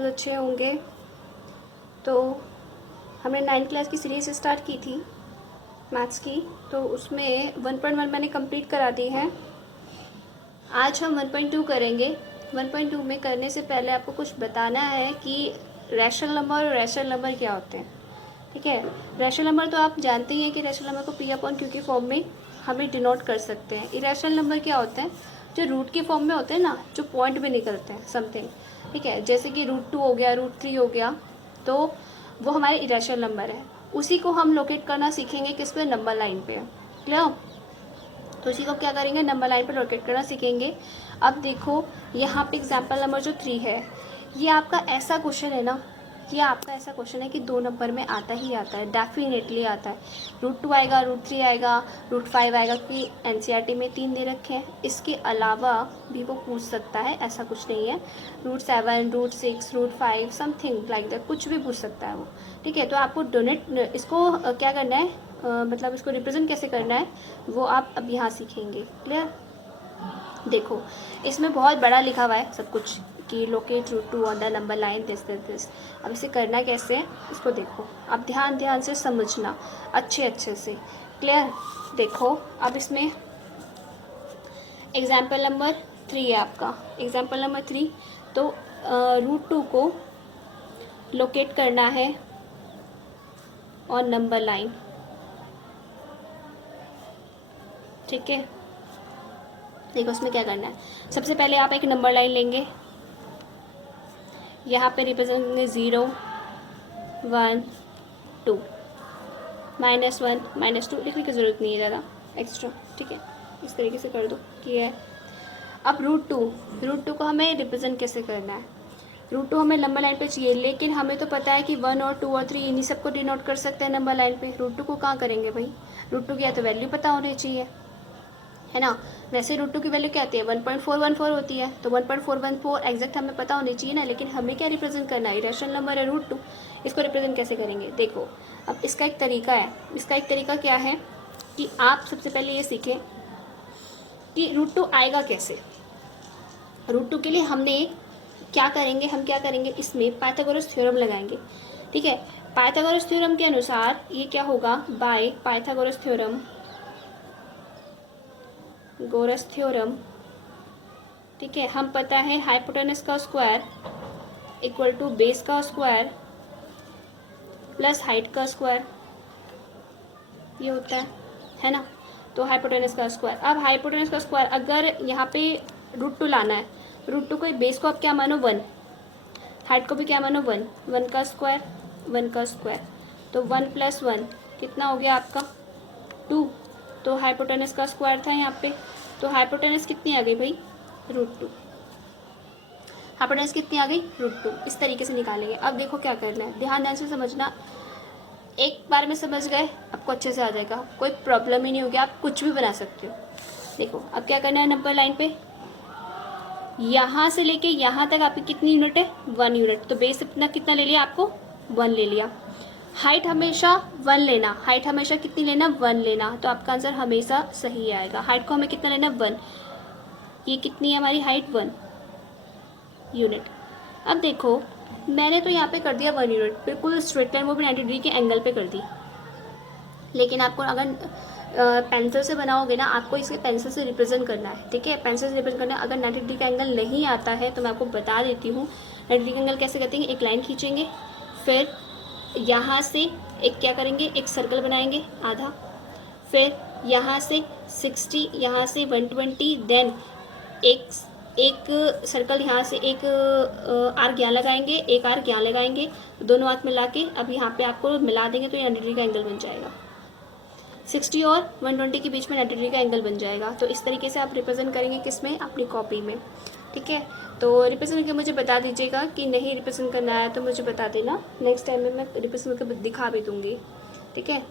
बिल्कुल अच्छे होंगे। तो हमने 9th क्लास की सीरीज़ स्टार्ट की थी मैथ्स की, तो उसमें 1.1 मैंने कंप्लीट करा दी है। आज हम 1.2 करेंगे। 1.2 में करने से पहले आपको कुछ बताना है कि रैशनल नंबर और रैशनल नंबर क्या होते हैं। ठीक है, रैशनल नंबर तो आप जानते ही हैं कि रैशनल नंबर को पी अपॉन क्यू के फॉर्म में हमें डिनोट कर सकते हैं। इरेशनल नंबर क्या होते हैं? जो रूट के फॉर्म में होते हैं ना, जो पॉइंट में निकलते हैं समथिंग। ठीक है, जैसे कि √2 हो गया, √3 हो गया, तो वो हमारे इरेशनल नंबर है। उसी को हम लोकेट करना सीखेंगे किस पे? नंबर लाइन पे। क्लियर? तो इसी को क्या करेंगे? नंबर लाइन पर लोकेट करना सीखेंगे। अब देखो यहाँ पे एग्जाम्पल नंबर जो 3 है, ये आपका ऐसा क्वेश्चन है ना, ये आपका ऐसा क्वेश्चन है कि 2 नंबर में आता ही आता है, डेफिनेटली आता है। √2 आएगा, √3 आएगा, √5 आएगा, कि एनसीईआरटी में 3 दे रखे हैं। इसके अलावा भी वो पूछ सकता है, ऐसा कुछ नहीं है। √7, √6, √5 समथिंग लाइक दैट, कुछ भी पूछ सकता है वो। ठीक है, तो आपको डोनेट इसको क्या करना है, मतलब इसको रिप्रेजेंट कैसे करना है, वो आप अब यहाँ सीखेंगे। क्लियर? देखो इसमें बहुत बड़ा लिखा हुआ है सब कुछ कि locate √2 on the number line this. अब इसे करना कैसे है इसको देखो, अब ध्यान से समझना अच्छे से। क्लियर? देखो अब इसमें एग्जाम्पल नंबर 3 है आपका, एग्जाम्पल नंबर 3। तो √2 को लोकेट करना है ऑन नंबर लाइन। ठीक है, देखो उसमें क्या करना है। सबसे पहले आप एक नंबर लाइन लेंगे, यहाँ पे रिप्रेजेंट करेंगे 0, 1, 2, -1, -2 लिखने की ज़रूरत नहीं है ज़्यादा एक्स्ट्रा। ठीक है, इस तरीके से कर दो कि है। अब √2 को हमें रिप्रेजेंट कैसे करना है? √2 हमें नंबर लाइन पे चाहिए, लेकिन हमें तो पता है कि 1 और 2 और 3 इन्हीं सबको डिनोट कर सकते हैं नंबर लाइन पे। √2 को कहाँ करेंगे भाई? √2 की या तो वैल्यू पता होनी चाहिए, है ना। वैसे √2 की वैल्यू क्या आती है? 1.414 होती है, तो 1.414 एग्जैक्ट हमें पता होनी चाहिए ना। लेकिन हमें क्या रिप्रेजेंट करना है? इरेशनल नंबर है √2, इसको रिप्रेजेंट कैसे करेंगे? देखो अब इसका एक तरीका है। इसका एक तरीका क्या है कि आप सबसे पहले ये सीखें कि √2 आएगा कैसे। √2 के लिए हमने क्या करेंगे, हम क्या करेंगे, इसमें पाइथागोरस थ्योरम लगाएंगे। ठीक है, पाइथागोरस थ्योरम के अनुसार ये क्या होगा? बाय पाइथागोरस थ्योरम, गोरस थ्योरम। ठीक है, हम पता है हाइपोटेनस का स्क्वायर इक्वल टू बेस का स्क्वायर प्लस हाइट का स्क्वायर, ये होता है ना। तो हाइपोटेनस का स्क्वायर, अब हाइपोटेनस का स्क्वायर अगर यहाँ पे √2 लाना है, √2 को बेस को आप क्या मानो? 1, हाइट को भी क्या मानो? 1, 1 का स्क्वायर, 1 का स्क्वायर, तो 1 + 1 कितना हो गया आपका? 2। तो हाइपोटेनस का स्क्वायर था यहाँ पे, तो हाइपोटेनस कितनी आ गई भाई? √2। हाइपोटेनस कितनी आ गई? √2। इस तरीके से निकालेंगे। अब देखो क्या करना है, ध्यान से समझना। एक बार में समझ गए, आपको अच्छे से आ जाएगा, कोई प्रॉब्लम ही नहीं होगी, आप कुछ भी बना सकते हो। देखो अब क्या करना है, नंबर लाइन पे यहाँ से लेके यहाँ तक आपकी कितनी यूनिट है? 1 यूनिट। तो बेस इतना कितना ले लिया आपको? 1 ले लिया। हाइट हमेशा 1 लेना, हाइट हमेशा कितनी लेना? 1 लेना, तो आपका आंसर हमेशा सही आएगा। हाइट को हमें कितना लेना? 1। ये कितनी है हमारी हाइट? 1 यूनिट। अब देखो मैंने तो यहाँ पे कर दिया 1 यूनिट, बिल्कुल स्ट्रेट लाइन, वो भी 90 डिग्री के एंगल पे कर दी। लेकिन आपको अगर पेंसिल से बनाओगे ना, आपको इसे पेंसिल से रिप्रेजेंट करना है। ठीक है, पेंसिल से रिप्रेजेंट करना है। अगर 90 डिग्री का एंगल नहीं आता है तो मैं आपको बता देती हूँ 90 डिग्री का एंगल कैसे करते हैं। एक लाइन खींचेंगे, फिर यहाँ से एक क्या करेंगे, एक सर्कल बनाएंगे आधा, फिर यहाँ से 60, यहाँ से 120, देन एक सर्कल यहाँ से एक आर्क यहाँ लगाएंगे, एक आर्क यहाँ लगाएंगे, दोनों हाथ मिला के अब यहाँ पे आपको मिला देंगे तो ये 90 डिग्री का एंगल बन जाएगा। 60 और 120 के बीच में 90 डिग्री का एंगल बन जाएगा। तो इस तरीके से आप रिप्रेजेंट करेंगे किसमें? अपनी कॉपी में। ठीक है, तो रिप्रेजेंट करके मुझे बता दीजिएगा कि नहीं रिप्रेजेंट करना है तो मुझे बता देना, नेक्स्ट टाइम में मैं रिप्रेजेंट करके दिखा भी दूँगी। ठीक है,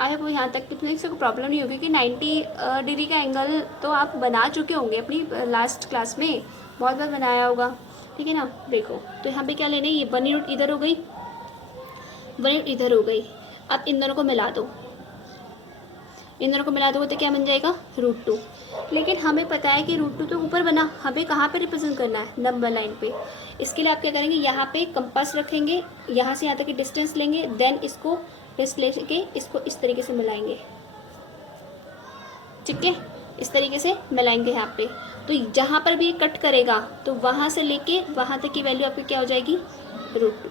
आई होप यहाँ तक कितने से कोई प्रॉब्लम नहीं होगी कि 90 डिग्री का एंगल तो आप बना चुके होंगे अपनी लास्ट क्लास में, बहुत बार बनाया होगा। ठीक है ना। देखो तो यहाँ पे क्या लेने, ये 1 यूनिट इधर हो गई, 1 यूनिट इधर हो गई। अब इन दोनों को मिला दो, इन दोनों को मिला दोगे तो क्या बन जाएगा, √2। लेकिन हमें पता है कि √2 तो ऊपर बना, हमें कहाँ पे रिप्रेजेंट करना है, नंबर लाइन पे। इसके लिए आप क्या करेंगे, यहाँ पे कंपास रखेंगे, यहाँ से यहाँ तक की डिस्टेंस लेंगे, देन इसको डिस्टेंस लेके इसको इस तरीके से मिलाएंगे, ठीक है, इस तरीके से मिलाएंगे यहाँ पे। तो जहाँ पर भी कट करेगा तो वहाँ से लेके वहाँ तक की वैल्यू आपकी क्या हो जाएगी, √2।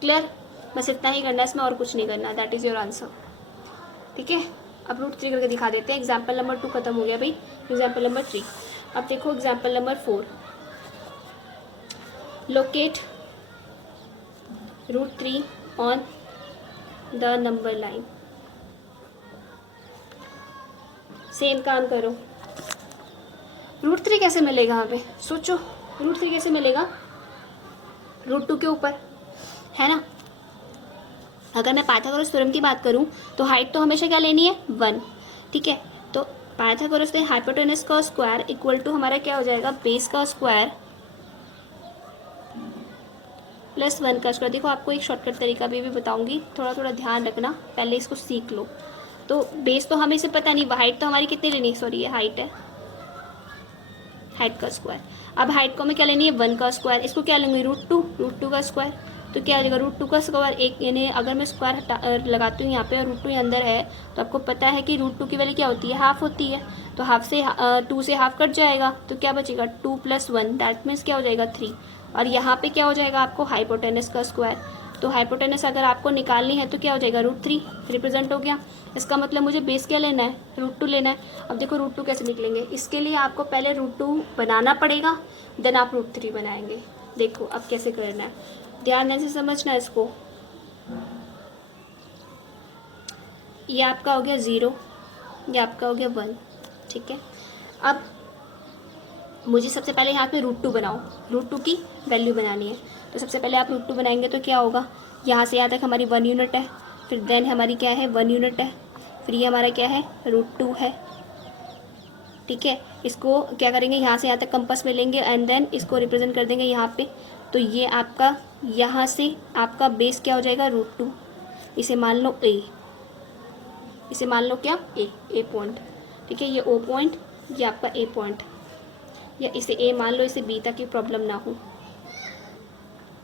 क्लियर, बस इतना ही करना है, इसमें और कुछ नहीं करना। दैट इज़ योर आंसर, ठीक है। अब √3 करके दिखा देते हैं। एग्जाम्पल नंबर 2 खत्म हो गया भाई, एग्जाम्पल नंबर 3। अब देखो example number 4, locate √3 on the number line. Same काम करो। √3 कैसे मिलेगा, यहाँ पे सोचो, √3 कैसे मिलेगा, √2 के ऊपर है ना। अगर मैं पाइथागोरस थ्योरम की बात करूं तो हाइट तो हमेशा क्या लेनी है, 1, ठीक है। तो पाइथागोरस से हाइपोटेनस का स्क्वायर इक्वल टू हमारा क्या हो जाएगा, बेस का स्क्वायर प्लस 1 का स्क्वायर। देखो आपको एक शॉर्टकट तरीका भी बताऊंगी, थोड़ा थोड़ा ध्यान रखना, पहले इसको सीख लो। तो बेस तो हमें इसे पता नहीं, हाइट तो हमारी कितनी लेनी, सॉरी ये हाइट है, हाइट का स्क्वायर। अब हाइट को हमें क्या लेनी है, 1 का स्क्वायर, इसको क्या लेंगे, √2 का स्क्वायर। तो क्या आ जाएगा, √2 का स्क्वायर, एक यानी अगर मैं स्क्वायर लगाती हूँ यहाँ पे और √2 अंदर है, तो आपको पता है कि √2 की वैल्यू क्या होती है, हाफ होती है। तो हाफ से 2 से हाफ कट जाएगा, तो क्या बचेगा, 2 + 1, दैट मीन्स क्या हो जाएगा, 3। और यहाँ पे क्या हो जाएगा आपको, हाइपोटेनस का स्क्वायर। तो हाइपोटेनस अगर आपको निकालनी है तो क्या हो जाएगा, √3 रिप्रेजेंट हो गया। इसका मतलब मुझे बेस क्या लेना है, √2 लेना है। अब देखो √2 कैसे निकलेंगे, इसके लिए आपको पहले √2 बनाना पड़ेगा, देन आप √3 बनाएंगे। देखो अब कैसे करना है, ध्यान से समझना इसको। ये आपका हो गया 0, ये आपका हो गया 1, ठीक है। अब मुझे सबसे पहले यहाँ पे √2 बनाओ, √2 की वैल्यू बनानी है। तो सबसे पहले आप √2 बनाएंगे तो क्या होगा, यहाँ से यहाँ तक हमारी 1 यूनिट है, फिर देन हमारी क्या है, 1 यूनिट है, फिर ये हमारा क्या है, √2 है, ठीक है। इसको क्या करेंगे, यहाँ से यहाँ तक कंपास में लेंगे एंड देन इसको रिप्रेजेंट कर देंगे यहाँ पे। तो ये आपका यहाँ से आपका बेस क्या हो जाएगा, √2। इसे मान लो A, इसे मान लो क्या, A पॉइंट, ठीक है। ये O पॉइंट, ये आपका A पॉइंट, या इसे A मान लो, इसे B ताकि प्रॉब्लम ना हो,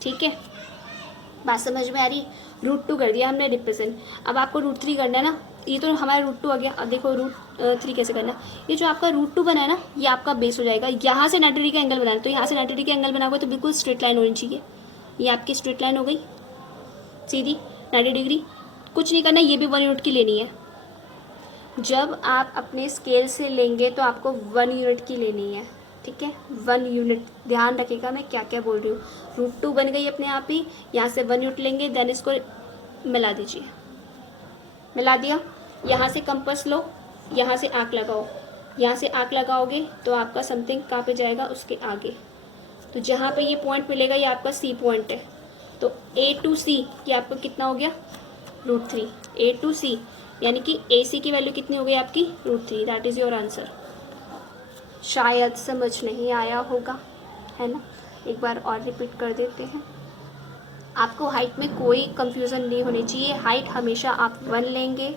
ठीक है। बात समझ में आ रही, √2 कर दिया हमने रिप्रेजेंट। अब आपको √3 करना है ना, ये तो हमारा √2 आ गया। अब देखो √3 कैसे करना, ये जो आपका √2 बना है ना, ये आपका बेस हो जाएगा। यहाँ से 90 डिग्री का एंगल बनाना, तो यहाँ से 90 डिग्री का एंगल बनाओगे तो बिल्कुल स्ट्रेट लाइन होनी चाहिए। ये आपकी स्ट्रेट लाइन हो गई सीधी 90 डिग्री, कुछ नहीं करना, ये भी 1 यूनिट की लेनी है। जब आप अपने स्केल से लेंगे तो आपको 1 यूनिट की लेनी है, ठीक है, 1 यूनिट। ध्यान रखिएगा मैं क्या क्या बोल रही हूँ। √2 बन गई अपने आप ही, यहाँ से 1 यूनिट लेंगे, देन इसको मिला दीजिए, मिला दिया। यहाँ से कंपास लो, यहाँ से आँख लगाओ, यहाँ से आँख लगाओगे तो आपका समथिंग कहाँ पे जाएगा, उसके आगे। तो जहाँ पे ये पॉइंट मिलेगा ये आपका C पॉइंट है। तो A to C ये आपको कितना हो गया, √3। A to C यानी कि AC की वैल्यू कितनी हो गई आपकी, √3। That is your answer. शायद समझ नहीं आया होगा, है ना, एक बार और रिपीट कर देते हैं। आपको हाइट में कोई कंफ्यूजन नहीं होनी चाहिए, हाइट हमेशा आप 1 लेंगे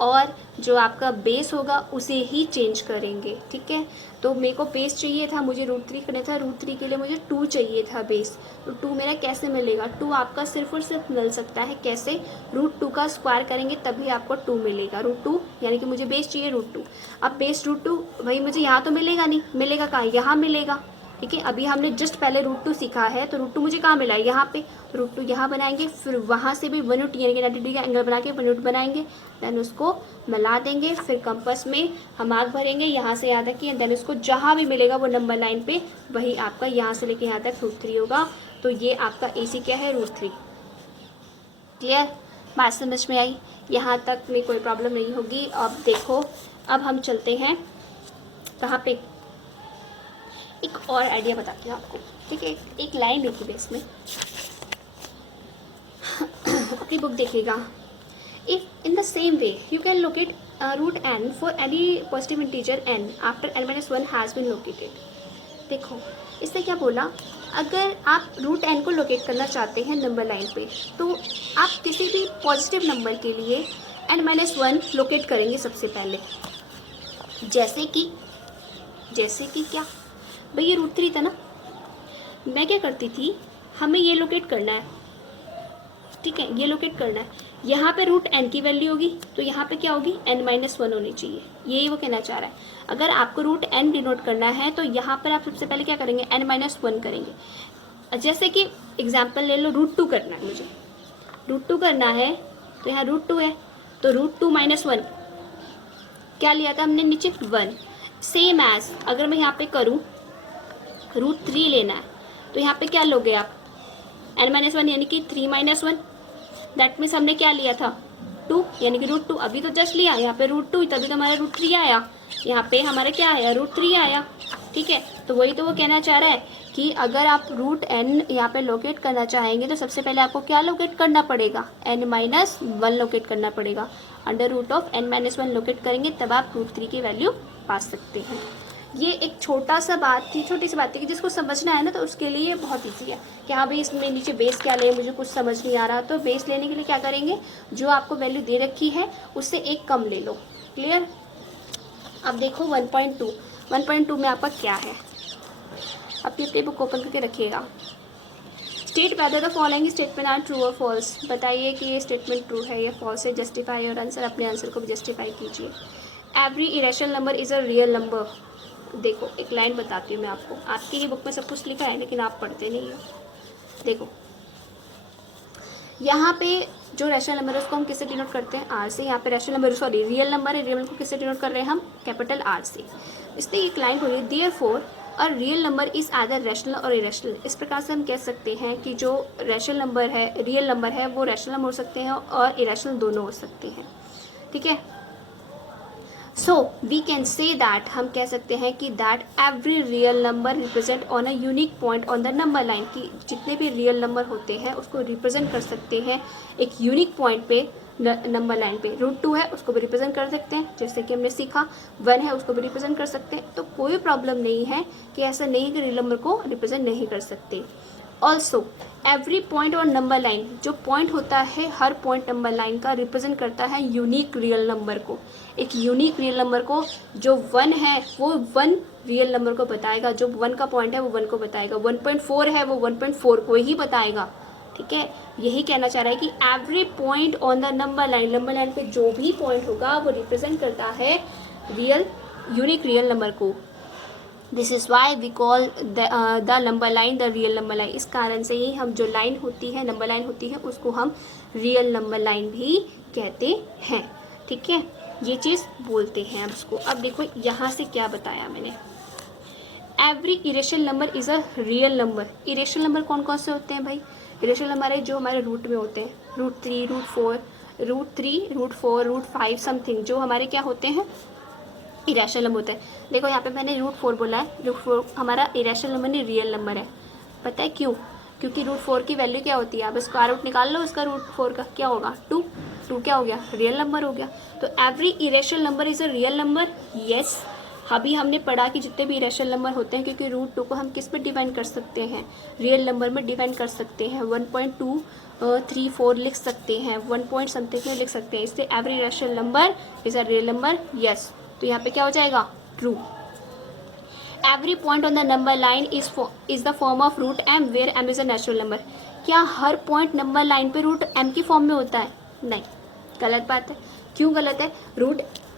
और जो आपका बेस होगा उसे ही चेंज करेंगे, ठीक है। तो मेरे को बेस चाहिए था, मुझे √3 करना था, √3 के लिए मुझे 2 चाहिए था बेस। तो 2 मेरा कैसे मिलेगा, 2 आपका सिर्फ और सिर्फ मिल सकता है कैसे, √2 का स्क्वायर करेंगे तभी आपको 2 मिलेगा। √2 यानी कि मुझे बेस चाहिए √2। अब बेस √2 भाई मुझे यहाँ तो मिलेगा नहीं, मिलेगा कहाँ, यहाँ मिलेगा, ठीक है। अभी हमने जस्ट पहले √2 सीखा है, तो √2 मुझे कहाँ मिला है, यहाँ पे। तो √2 यहाँ बनाएंगे, फिर वहाँ से भी 1 यूनिट यानी कि 90 डिग्री का एंगल बना के 1 यूनिट बनाएंगे, देन उसको मिला देंगे, फिर कंपास में हम आग भरेंगे यहाँ से यहाँ तक की, देन उसको जहाँ भी मिलेगा वो नंबर लाइन पे, वही आपका यहाँ से लेके यहाँ तक √3 होगा। तो ये आपका AC क्या है, √3। क्लियर, बात समझ में आई, यहाँ तक में कोई प्रॉब्लम नहीं होगी। अब देखो, अब हम चलते हैं कहाँ पे, एक और आइडिया बताती हूँ आपको, ठीक है। एक लाइन लिखी है इसमें, अपनी बुक देखिएगा। If in the same way you can locate √n for any positive integer n after n-1 has been located. देखो इससे क्या बोला, अगर आप √n को लोकेट करना चाहते हैं नंबर लाइन पे, तो आप किसी भी पॉजिटिव नंबर के लिए n-1 लोकेट करेंगे सबसे पहले। जैसे कि क्या भाई, ये √3 था ना, मैं क्या करती थी, हमें ये लोकेट करना है, ठीक है, ये लोकेट करना है। यहाँ पे √n की वैल्यू होगी तो यहाँ पे क्या होगी, n-1 होनी चाहिए, यही वो कहना चाह रहा है। अगर आपको √n डिनोट करना है तो यहाँ पर आप सबसे पहले क्या करेंगे, n-1 करेंगे। जैसे कि एग्जाम्पल ले लो, √2 करना है मुझे, √2 करना है तो यहाँ √2 है, तो √2 - 1 क्या लिया था हमने नीचे, 1। सेम एज अगर मैं यहाँ पे करूँ √3 लेना है तो यहाँ पे क्या लोगे आप, n-1 यानी कि 3 - 1, दैट मीन्स हमने क्या लिया था, 2 यानी कि √2। अभी तो जस्ट लिया, यहाँ पे √2 तभी तो हमारा √3 आया, यहाँ पे हमारा क्या आया, √3 आया, ठीक है। तो वही तो वो कहना चाह रहा है कि अगर आप √n यहाँ पे लोकेट करना चाहेंगे तो सबसे पहले आपको क्या लोकेट करना पड़ेगा, n-1 लोकेट करना पड़ेगा। √n-1 लोकेट करेंगे तब आप √3 की वैल्यू पा सकते हैं। ये एक छोटी सी बात थी कि जिसको समझना है ना तो उसके लिए बहुत ईजी है कि हाँ भाई इसमें नीचे बेस क्या ले, मुझे कुछ समझ नहीं आ रहा, तो बेस लेने के लिए क्या करेंगे, जो आपको वैल्यू दे रखी है उससे एक कम ले लो। क्लियर। अब देखो 1.2 में आपका क्या है, अपनी अपनी बुक ओपन करके रखिएगा। State whether the following statement are true और फॉल्स। बताइए कि ये स्टेटमेंट ट्रू है या फॉल्स है, जस्टिफाई और आंसर, अपने आंसर को भी जस्टिफाई कीजिए। Every irrational number is a real number. देखो एक लाइन बताती हूँ मैं आपको, आपकी ये बुक में सब कुछ लिखा है लेकिन आप पढ़ते नहीं हो। देखो यहाँ पे जो रैशनल नंबर है उसको हम किससे डिनोट करते हैं, आर से। यहाँ पे rational number sorry real number है, रियल नंबर को किससे डिनोट कर रहे हैं हम, कैपिटल आर से। इसलिए एक लाइन बोलिए, therefore a real number is either rational और इरेशनल। इस प्रकार से हम कह सकते हैं कि जो रैशनल नंबर है, रियल नंबर है, वो रैशनल नंबर हो सकते हैं और इरेशनल दोनों हो सकते हैं, ठीक है। So we can say that, हम कह सकते हैं कि that every real number represent on a unique point on the number line, कि जितने भी रियल नंबर होते हैं उसको रिप्रेजेंट कर सकते हैं एक यूनिक पॉइंट पे नंबर लाइन पे। √2 है उसको भी रिप्रेजेंट कर सकते हैं, जैसे कि हमने सीखा, 1 है उसको भी रिप्रेजेंट कर सकते हैं। तो कोई प्रॉब्लम नहीं है कि ऐसा नहीं कि रियल नंबर को रिप्रेजेंट नहीं कर सकते। ऑल्सो एवरी पॉइंट और नंबर लाइन, जो पॉइंट होता है हर पॉइंट नंबर लाइन का रिप्रेजेंट करता है यूनिक रियल नंबर को। एक यूनिक रियल नंबर को, जो 1 है वो 1 रियल नंबर को बताएगा, जो 1 का पॉइंट है वो 1 को बताएगा, 1.4 है वो 1.4 को ही बताएगा, ठीक है। यही कहना चाह रहा है कि every point on the number line पे जो भी पॉइंट होगा वो रिप्रेजेंट करता है यूनिक रियल नंबर को। This is why we call the number line the real number line. इस कारण से ही हम जो लाइन होती है, नंबर लाइन होती है, उसको हम रियल नंबर लाइन भी कहते हैं, ठीक है। ये चीज़ बोलते हैं अब इसको। अब देखो यहाँ से क्या बताया मैंने, every irrational number is a real number. Irrational number कौन कौन से होते हैं भाई, इरेशनल नंबर है जो हमारे रूट में होते हैं, √3 √4 √5 समथिंग, जो हमारे क्या होते हैं, इरेशनल नंबर होता है। देखो यहाँ पे मैंने √4 बोला है, √4 हमारा इरेशनल नंबर नहीं रियल नंबर है। पता है क्यों, क्योंकि √4 की वैल्यू क्या होती है, आप स्क्वायर रूट निकाल लो इसका, √4 का क्या होगा, 2 क्या हो गया, रियल नंबर हो गया। तो every irrational number is a real number, yes. अभी हमने पढ़ा कि जितने भी इरेशनल नंबर होते हैं, क्योंकि √2 को हम किस पे डिवाइड कर सकते हैं, रियल नंबर में डिवाइड कर सकते हैं, 1.234 लिख सकते हैं, 1 पॉइंट समथिंग में लिख सकते हैं, इसलिए every irrational number is a real number, yes. तो यहाँ पे क्या हो जाएगा, true. Every point on the number line is the form of √m where m is a natural number. क्या हर पॉइंट नंबर लाइन पे √m की फॉर्म में होता है, नहीं, गलत बात है। क्यों गलत है,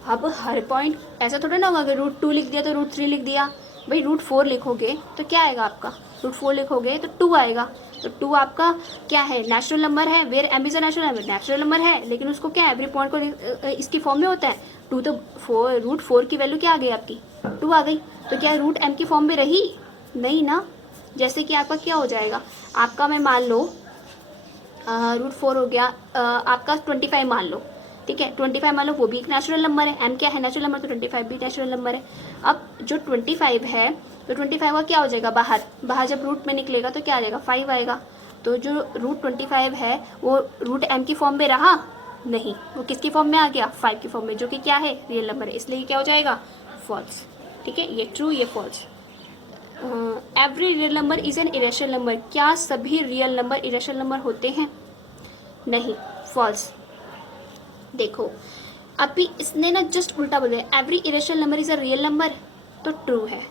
अब हर पॉइंट ऐसा थोड़ा ना होगा कि √2 लिख दिया तो √3 लिख दिया। भाई √4 लिखोगे तो क्या आएगा आपका, √4 लिखोगे तो 2 आएगा। तो 2 आपका क्या है, नेचुरल नंबर है, where m is a natural number है, लेकिन उसको क्या एवरी पॉइंट को इसकी फॉर्म में होता है 2। तो √4 की वैल्यू क्या आ गई आपकी, 2 आ गई। तो क्या √m की फॉर्म में रही, नहीं ना। जैसे कि आपका क्या हो जाएगा, आपका मैं मान लो √4 हो गया, आपका 25 मान लो, ठीक है, 25 मान लो, वो भी एक नेचुरल नंबर है, m क्या है नेचुरल नंबर, तो 25 भी नेचुरल नंबर है। अब जो 25 है तो 25 का क्या हो जाएगा, बाहर जब रूट में निकलेगा तो क्या आ जाएगा, 5 आएगा। तो जो √25 है वो √m की फॉर्म में रहा नहीं, वो किसकी फॉर्म में आ गया, 5 की फॉर्म में, जो कि क्या है, रियल नंबर है, इसलिए क्या हो जाएगा, फॉल्स, ठीक है। ये ट्रू, ये false. Every real number is an irrational number. क्या सभी रियल नंबर इरेशनल नंबर होते हैं, नहीं, फॉल्स। देखो अभी इसने ना जस्ट उल्टा बोल दिया, every irrational number is a real number, तो ट्रू है।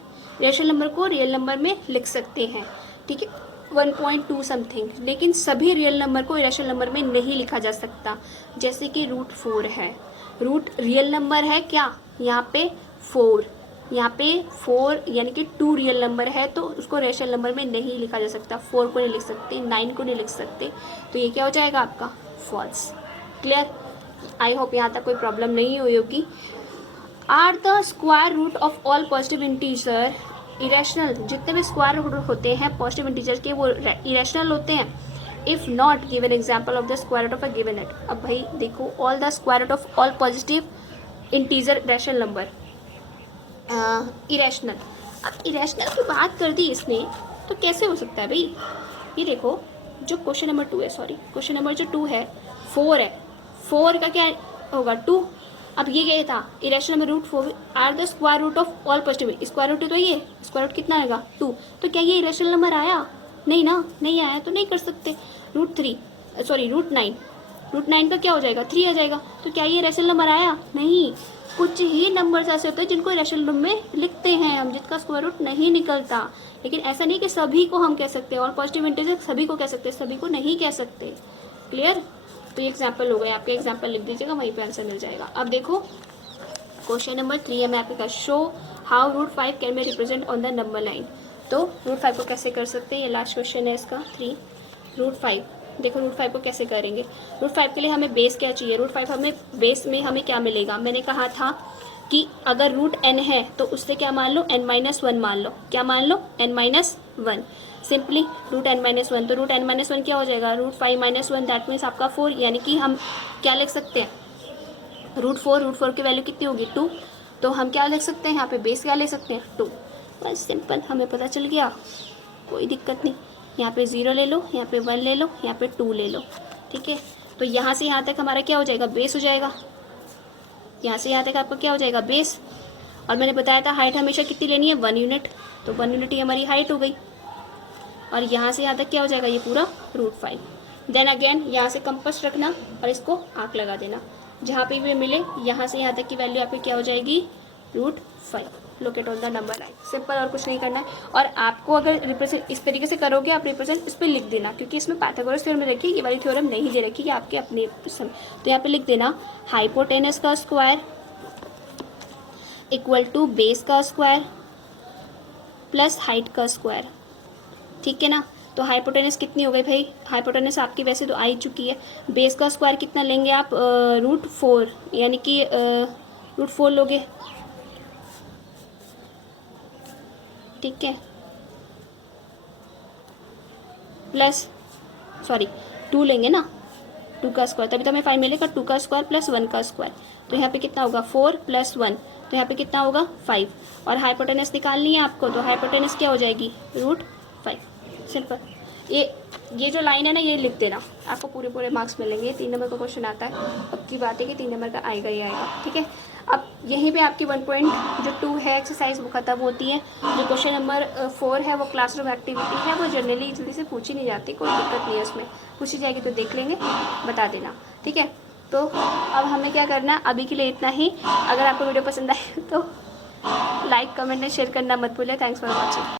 इरेशनल नंबर को रियल नंबर में लिख सकते हैं, ठीक है, 1.2 समथिंग, लेकिन सभी रियल नंबर को इरेशनल नंबर में नहीं लिखा जा सकता। जैसे कि √4 है, रूट रियल नंबर है क्या, यहाँ पे 4, यहाँ पे 4 यानी कि 2 रियल नंबर है, तो उसको रेशनल नंबर में नहीं लिखा जा सकता। 4 को नहीं लिख सकते, 9 को नहीं लिख सकते, तो ये क्या हो जाएगा आपका फॉल्स। क्लियर? आई होप यहाँ तक कोई प्रॉब्लम नहीं हुई होगी। Are the square root of all positive integer irrational, जितने भी स्क्वायर रूट होते हैं पॉजिटिव इंटीजर के वो इरेशनल होते हैं। If not given example of the square root of a given it. अब भाई देखो, all the square root of all positive integer rational number irrational. अब इरेशनल की बात कर दी इसने, तो कैसे हो सकता है भाई? ये देखो, जो क्वेश्चन नंबर 2 है, सॉरी क्वेश्चन नंबर जो 2 है, 4 है, 4 का क्या होगा 2। अब ये क्या था, इरेशनल में √4 are the square root of all positive, square root तो ये स्क्वायर रूट कितना आएगा 2, तो क्या ये इरेशनल नंबर आया? नहीं ना, नहीं आया, तो नहीं कर सकते। √9 का क्या हो जाएगा 3 आ जाएगा, तो क्या ये इरेशनल नंबर आया? नहीं। कुछ ही नंबर्स ऐसे होते हैं जिनको इरेशनल नंबर में लिखते हैं हम, जिसका स्क्वायर रूट नहीं निकलता, लेकिन ऐसा नहीं कि सभी को हम कह सकते हैं, और पॉजिटिव इंटीजर सभी को कह सकते हैं, सभी को नहीं कह सकते। क्लियर? तो ये एग्जाम्पल हो गया, आपके एग्जाम्पल लिख दीजिएगा, वहीं पे आंसर मिल जाएगा। अब देखो क्वेश्चन नंबर 3 है, मैं आपके पास show how √5 can be represent on the number line. तो √5 को कैसे कर सकते हैं, ये लास्ट क्वेश्चन है इसका 3। √5 देखो, √5 को कैसे करेंगे। √5 के लिए हमें बेस क्या चाहिए, √5 हमें बेस में हमें क्या मिलेगा, मैंने कहा था कि अगर √n है तो उससे क्या मान लो, n-1 मान लो, क्या मान लो, n-1 सिंपली √n-1, तो √n-1 क्या हो जाएगा, √5-1, दैट मीन्स आपका 4, यानी कि हम क्या लिख सकते हैं, √4 की वैल्यू कितनी होगी 2, तो हम क्या लिख सकते हैं यहाँ पे, बेस क्या ले सकते हैं 2। बस सिंपल, हमें पता चल गया, कोई दिक्कत नहीं। यहाँ पे 0 ले लो, यहाँ पे 1 ले लो, यहाँ पे 2 ले लो, ठीक है। तो यहाँ से यहाँ तक हमारा क्या हो जाएगा, बेस हो जाएगा। यहाँ से यहाँ तक आपका क्या हो जाएगा, बेस। और मैंने बताया था हाइट हमेशा कितनी लेनी है, 1 यूनिट, तो 1 यूनिट ही हमारी हाइट हो गई। और यहाँ से यहाँ तक क्या हो जाएगा, ये पूरा √5। देन अगेन यहाँ से कंपास रखना और इसको आँख लगा देना, जहाँ पे भी मिले यहाँ से यहाँ तक की वैल्यू आपकी क्या हो जाएगी, √5। Locate on the number line, simple, और कुछ नहीं करना है। और आपको अगर रिप्रेजेंट इस तरीके से करोगे, आप रिप्रेजेंट इस पर लिख देना, क्योंकि इसमें पाइथागोरस थ्योरम में रखी, ये वाली थ्योरम नहीं दे रखी, कि आपके अपने समय। तो यहाँ पे लिख देना हाइपोटेनस का स्क्वायर इक्वल टू बेस का स्क्वायर प्लस हाइट का स्क्वायर, ठीक है ना। तो हाइपोटेनस कितनी हो गई भाई, हाइपोटेनस आपकी वैसे तो आ ही चुकी है। बेस का स्क्वायर कितना लेंगे आप, √4, यानी कि √4 लोगे, ठीक है, प्लस सॉरी 2 लेंगे ना, 2 का स्क्वायर, तभी तो हमें 5 मिलेगा, 2 का स्क्वायर प्लस 1 का स्क्वायर। तो यहाँ पे कितना होगा 4 + 1, तो यहाँ पे कितना होगा 5। और हाइपोटेनस निकालनी है आपको, तो हाइपोटेनस क्या हो जाएगी, √5। सिंपल। ये जो लाइन है ना, ये लिख देना, आपको पूरे मार्क्स मिलेंगे। 3 नंबर का क्वेश्चन आता है, अब की बात है कि 3 नंबर का आएगा ही आएगा, ठीक है। अब यहीं पे आपकी 1.2 है एक्सरसाइज, वो ख़त्म होती है। जो क्वेश्चन नंबर 4 है वो क्लासरूम एक्टिविटी है, वो जनरली जल्दी से पूछी नहीं जाती, कोई दिक्कत नहीं है उसमें, पूछी जाएगी तो देख लेंगे, बता देना, ठीक है। तो अब हमें क्या करना है, अभी के लिए इतना ही। अगर आपको वीडियो पसंद आए तो लाइक, कमेंट एंड शेयर करना मत भूलिए। Thanks for watching.